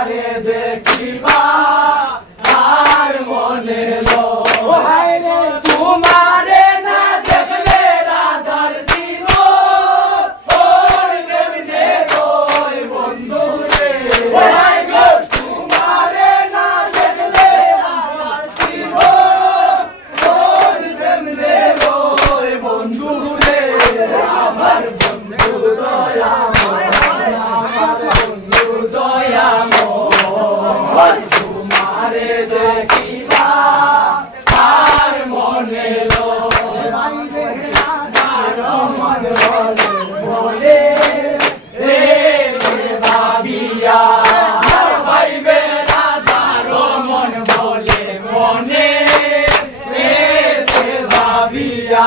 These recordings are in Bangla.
তোমারে দেখিবা আর মনে লো রে তোমারে না দেখলে রাধার জীবন ওই কেমনে ওই বন্ধু রে তোমারে না দেখলে রাধার জীবন ওই কেমনে ওই বন্ধু রে আমার বন্ধু দয়া তোমারে দেখিবা আর মনে লো মনে রে ভাবিয়া ভাইবে রাধার মন বলে মনে রে ভাবিয়া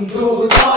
বন্ধু